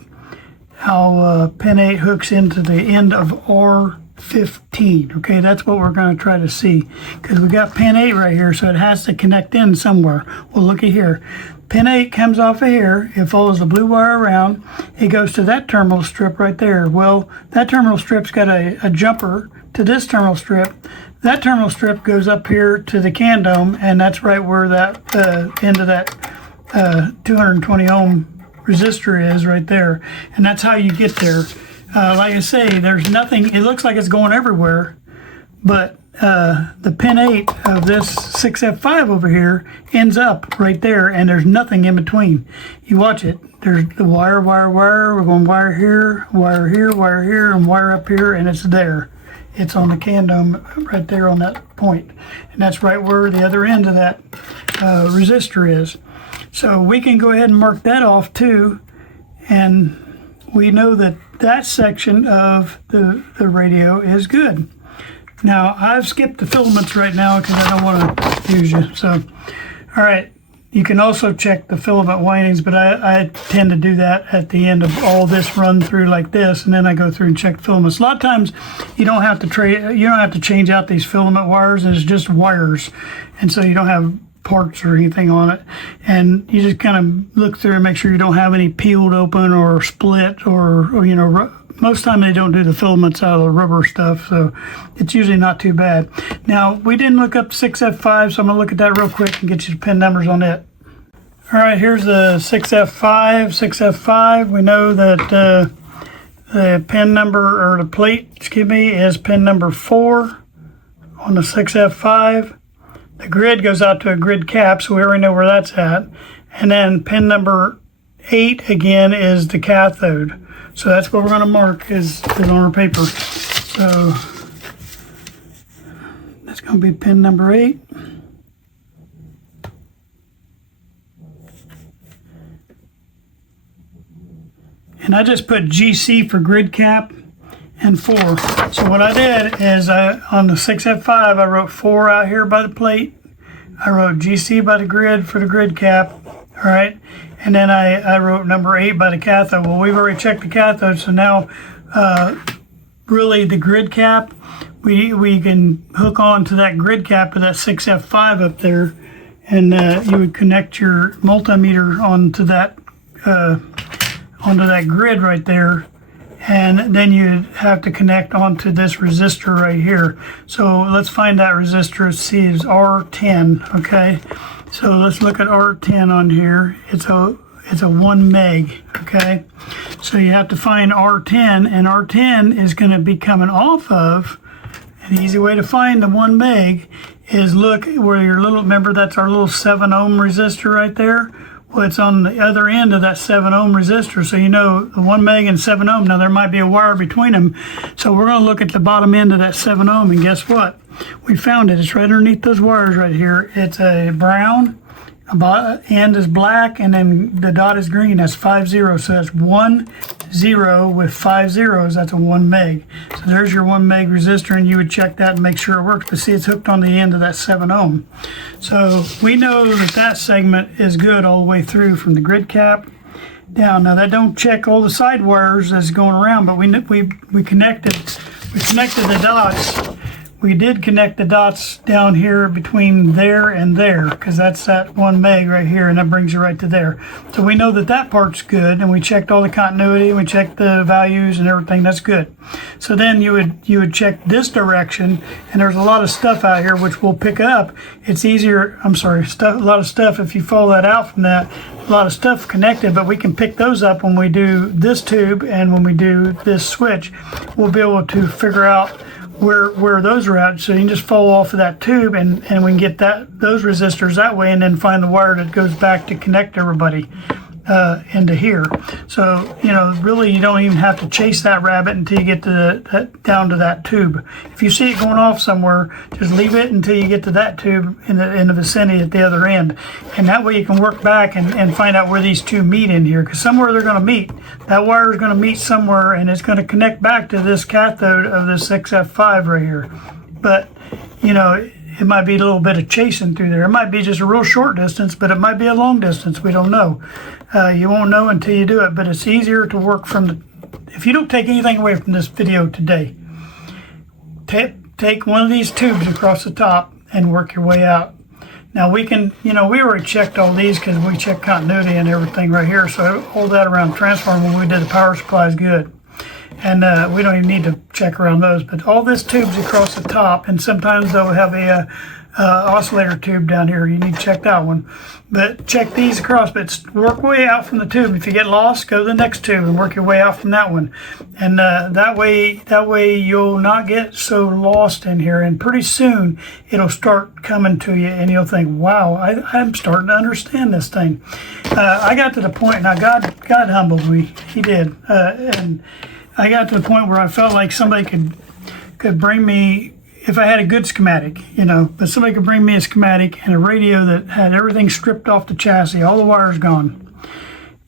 pin 8 hooks into the end of R15. Okay, that's what we're going to try to see, because we got pin 8 right here, so it has to connect in somewhere. Well, looky here. Pin 8 comes off of here, it follows the blue wire around, it goes to that terminal strip right there. Well, that terminal strip's got a jumper to this terminal strip. That terminal strip goes up here to the CAN dome, and that's right where that end of that 220 ohm resistor is right there. And that's how you get there. Like I say, there's nothing, it looks like it's going everywhere, but the pin 8 of this 6F5 over here ends up right there, and there's nothing in between. You watch it. There's the wire. We're going wire here, and wire up here, and it's there. it's on the can dome right there on that point. And that's right where the other end of that resistor is. So we can go ahead and mark that off too. And we know that that section of the radio is good. Now, I've skipped the filaments right now because I don't want to confuse you. So, all right, you can also check the filament windings, but I tend to do that at the end of all this run through like this, and then I go through and check the filaments. A lot of times, you don't have to change out these filament wires, and it's just wires, and so you don't have parts or anything on it, and you just kind of look through and make sure you don't have any peeled open or split or most of the time they don't do the filaments out of the rubber stuff, so it's usually not too bad. Now, we didn't look up 6F5, so I'm going to look at that real quick and get you the pin numbers on it. All right, here's the 6F5. 6F5, we know that the pin number, or the plate, excuse me, is pin number 4 on the 6F5. The grid goes out to a grid cap, so we already know where that's at. And then pin number 8, again, is the cathode. So that's what we're going to mark is on our paper. So that's going to be pin number 8. And I just put GC for grid cap and 4. So what I did is on the 6F5, I wrote 4 out here by the plate. I wrote GC by the grid for the grid cap. All right. And then I wrote number 8 by the cathode. Well, we've already checked the cathode, so now really the grid cap, we can hook on to that grid cap of that 6F5 up there, and you would connect your multimeter onto that grid right there, and then you'd have to connect onto this resistor right here. So let's find that resistor. See, is R10. Okay. So let's look at R10 on here. It's a 1 meg, okay? So you have to find R10, and R10 is going to be coming off of, an easy way to find the 1 meg is look where your little, remember that's our little 7 ohm resistor right there? Well, it's on the other end of that 7 ohm resistor, so you know the 1 meg and 7 ohm, now there might be a wire between them. So we're going to look at the bottom end of that 7 ohm, and guess what? We found it. It's right underneath those wires right here. It's a brown, end is black, and then the dot is green. That's 50. So that's 1 0 with 5 zeros. That's a 1 meg. So there's your 1 meg resistor, and you would check that and make sure it works. But see, it's hooked on the end of that 7 ohm. So we know that that segment is good all the way through from the grid cap down. Now that don't check all the side wires that's going around, but we connected the dots. We did connect the dots down here between there and there, because that's that 1 meg right here, and that brings you right to there. So we know that that part's good, and we checked all the continuity, and we checked the values and everything. That's good. So then you would check this direction, and there's a lot of stuff out here which we'll pick up. It's easier, a lot of stuff if you follow that out from that. A lot of stuff connected, but we can pick those up when we do this tube and when we do this switch. We'll be able to figure out where those are at, so you can just follow off of that tube, and we can get those resistors that way, and then find the wire that goes back to connect everybody into here. So really you don't even have to chase that rabbit until you get to down to that tube. If you see it going off somewhere, just leave it until you get to that tube in the vicinity at the other end, and that way you can work back and find out where these two meet in here, because somewhere they're going to meet. That wire is going to meet somewhere, and it's going to connect back to this cathode of this 6F5 right here. But it might be a little bit of chasing through there. It might be just a real short distance, but it might be a long distance. We don't know. You won't know until you do it, but it's easier to work from if you don't take anything away from this video today, take one of these tubes across the top and work your way out. Now we can, we already checked all these because we checked continuity and everything right here. So all that around the transformer when we did the power supply is good. And we don't even need to check around those, but all this tube's across the top, and sometimes they'll have a oscillator tube down here. You need to check that one, but check these across, but work way out from the tube. If you get lost, go to the next tube and work your way out from that one, and that way you'll not get so lost in here, and pretty soon it'll start coming to you, and you'll think, wow, I'm starting to understand this thing. I got to the point, now God humbled me. He did, and I got to the point where I felt like somebody could could bring me, if I had a good schematic, but somebody could bring me a schematic and a radio that had everything stripped off the chassis, all the wires gone,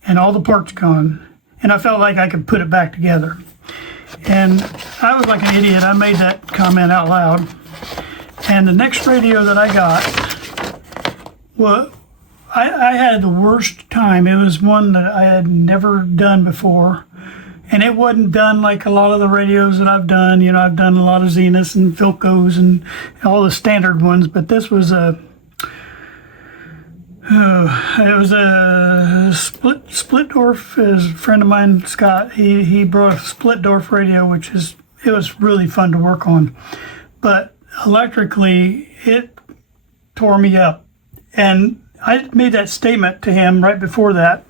and all the parts gone, and I felt like I could put it back together. And I was like an idiot. I made that comment out loud. And the next radio that I got, well, I had the worst time. It was one that I had never done before. And it wasn't done like a lot of the radios that I've done. I've done a lot of Zeniths and Philcos and all the standard ones. But this was it was a Splitdorf. Is a friend of mine, Scott. He brought a Splitdorf radio, it was really fun to work on. But electrically, it tore me up. And I made that statement to him right before that.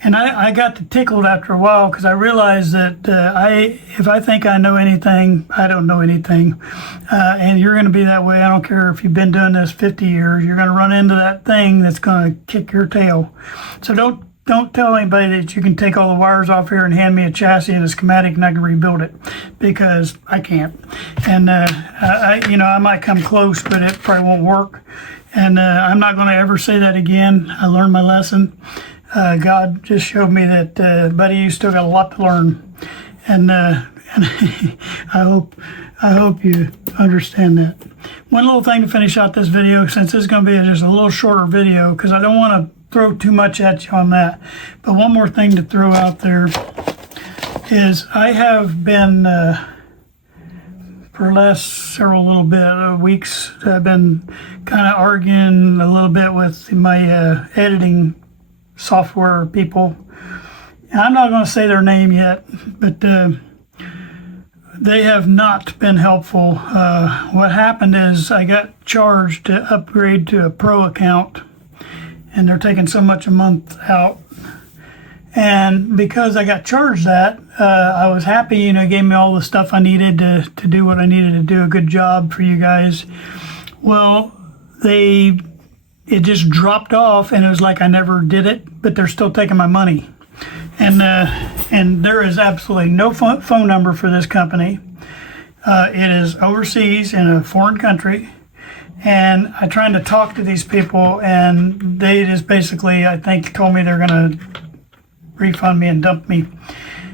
And I got tickled after a while, because I realized that if I think I know anything, I don't know anything. And you're going to be that way. I don't care if you've been doing this 50 years. You're going to run into that thing that's going to kick your tail. So don't tell anybody that you can take all the wires off here and hand me a chassis and a schematic and I can rebuild it, because I can't. And I might come close, but it probably won't work. And I'm not going to ever say that again. I learned my lesson. God just showed me that, buddy, you still got a lot to learn. And I hope you understand that. One little thing to finish out this video, since this is going to be just a little shorter video, because I don't want to throw too much at you on that. But one more thing to throw out there is I have been, for the last several little weeks, I've been kind of arguing a little bit with my editing software people. And I'm not going to say their name yet, but they have not been helpful. What happened is I got charged to upgrade to a pro account, and they're taking so much a month out. And because I got charged that, I was happy, it gave me all the stuff I needed to do what I needed to do, a good job for you guys. Well, it just dropped off, and it was like I never did it, but they're still taking my money. And there is absolutely no phone number for this company. It is overseas in a foreign country. And I tried to talk to these people, and they just basically, I think, told me they're going to refund me and dump me.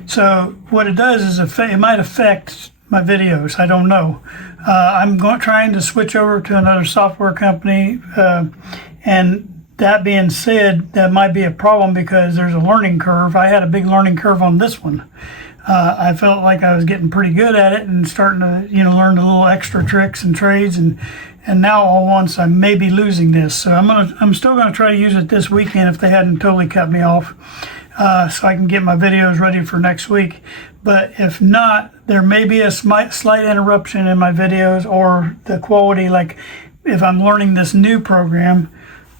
So what it does is it might affect my videos. I don't know. I'm trying to switch over to another software company, and that being said, that might be a problem because there's a learning curve. I had a big learning curve on this one. I felt like I was getting pretty good at it and starting to, learn the little extra tricks and trades, and now all once I may be losing this. So I'm still gonna try to use it this weekend if they hadn't totally cut me off, so I can get my videos ready for next week. But if not, there may be a slight interruption in my videos, or the quality. Like if I'm learning this new program,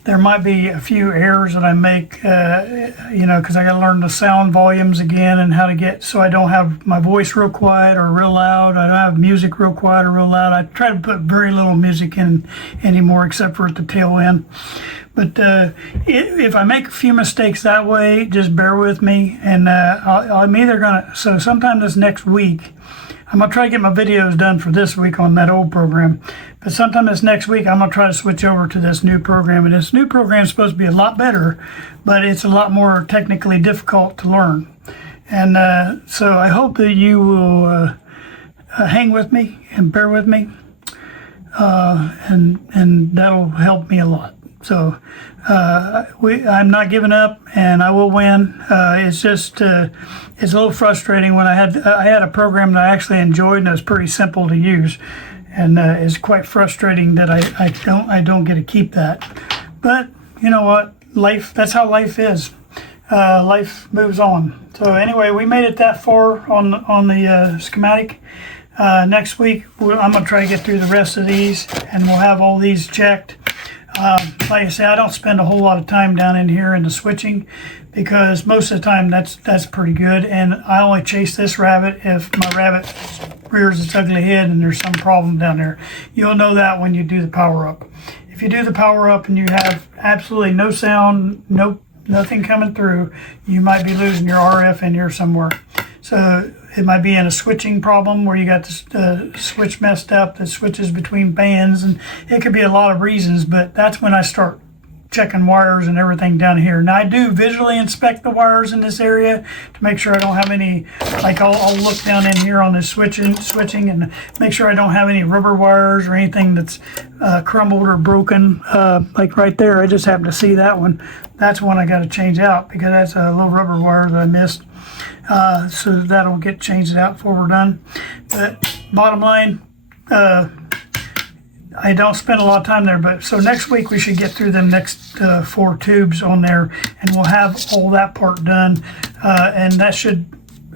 there might be a few errors that I make, because I got to learn the sound volumes again and how to so I don't have my voice real quiet or real loud. I don't have music real quiet or real loud. I try to put very little music in anymore, except for at the tail end. But if I make a few mistakes that way, just bear with me. And I'm either so sometime this next week, I'm going to try to get my videos done for this week on that old program. But sometime this next week, I'm going to try to switch over to this new program. And this new program is supposed to be a lot better, but it's a lot more technically difficult to learn. And so I hope that you will hang with me and bear with me. And that'll help me a lot. So I'm not giving up, and I will win. It's just it's a little frustrating when I had a program that I actually enjoyed and it was pretty simple to use, and it's quite frustrating that I don't get to keep that. But you know what? That's how life is. Life moves on. So anyway, we made it that far on the schematic. Next week I'm gonna try to get through the rest of these, and we'll have all these checked. Like I say, I don't spend a whole lot of time down in here in the switching, because most of the time that's pretty good, and I only chase this rabbit if my rabbit rears its ugly head and there's some problem down there. You'll know that when you do the power up. If you do the power up and you have absolutely no sound, nothing coming through, you might be losing your RF in here somewhere. So it might be in a switching problem where you got the switch messed up, the switches between bands, and it could be a lot of reasons, but that's when I start checking wires and everything down here. Now I do visually inspect the wires in this area to make sure I don't have any, like I'll look down in here on this switching and make sure I don't have any rubber wires or anything that's crumbled or broken. Like right there, I just happen to see that one. That's one I got to change out because that's a little rubber wire that I missed. So that'll get changed out before we're done. But bottom line, I don't spend a lot of time there, but so next week we should get through them next 4 tubes on there, and we'll have all that part done, and that should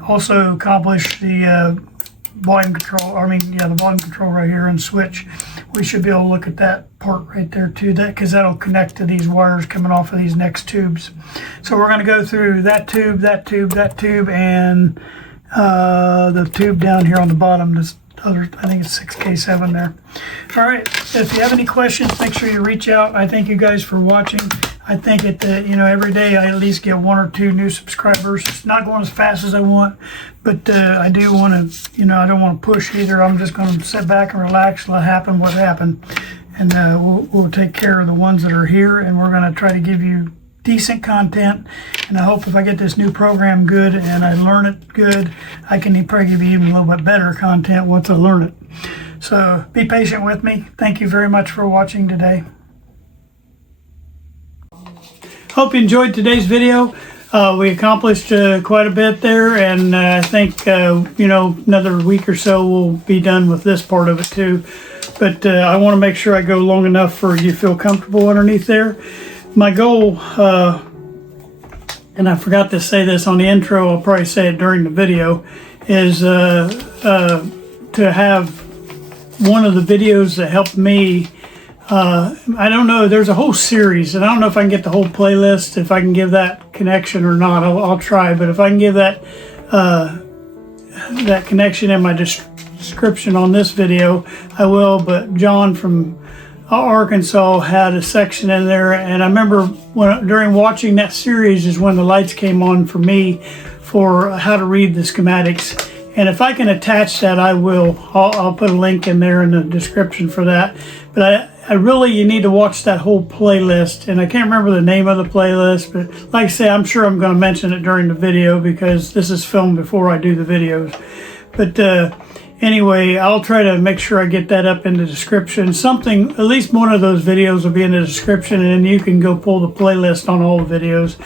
also accomplish the volume control. The volume control right here and switch. We should be able to look at that part right there too, because that'll connect to these wires coming off of these next tubes. So we're going to go through that tube, that tube, that tube, and the tube down here on the bottom. This other, I think it's 6K7 there. All right, if you have any questions, make sure you reach out. I thank you guys for watching. I think every day I at least get 1 or 2 new subscribers. It's not going as fast as I want, but I do want to, I don't want to push either. I'm just going to sit back and relax, let happen what happened, and we'll take care of the ones that are here, and we're going to try to give you decent content. And I hope if I get this new program good and I learn it good, I can probably give you even a little bit better content once I learn it. So be patient with me. Thank you very much for watching today. Hope you enjoyed today's video. We accomplished quite a bit there, and I think another week or so we'll be done with this part of it too. But I want to make sure I go long enough for you to feel comfortable underneath there. My goal, and I forgot to say this on the intro, I'll probably say it during the video, is to have one of the videos that helped me. I don't know, there's a whole series, and I don't know if I can get the whole playlist, if I can give that connection or not. I'll try, but if I can give that that connection in my description on this video, I will. But John from Arkansas had a section in there, and I remember during watching that series is when the lights came on for me for how to read the schematics. And if I can attach that, I will. I'll put a link in there in the description for that. But you need to watch that whole playlist, and I can't remember the name of the playlist, but like I say, I'm sure I'm going to mention it during the video because this is filmed before I do the videos. But anyway, I'll try to make sure I get that up in the description. At least one of those videos will be in the description, and then you can go pull the playlist on all the videos.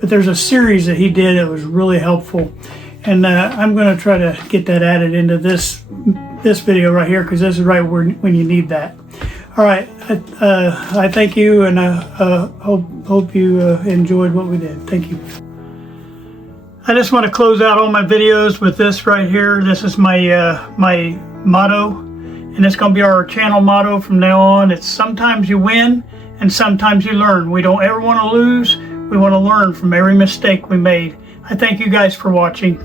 But there's a series that he did that was really helpful, and I'm going to try to get that added into this video right here, because this is right when you need that. All right, I thank you, and hope you enjoyed what we did. Thank you. I just want to close out all my videos with this right here. This is my my motto, and it's going to be our channel motto from now on. It's sometimes you win and sometimes you learn. We don't ever want to lose. We want to learn from every mistake we made. I thank you guys for watching.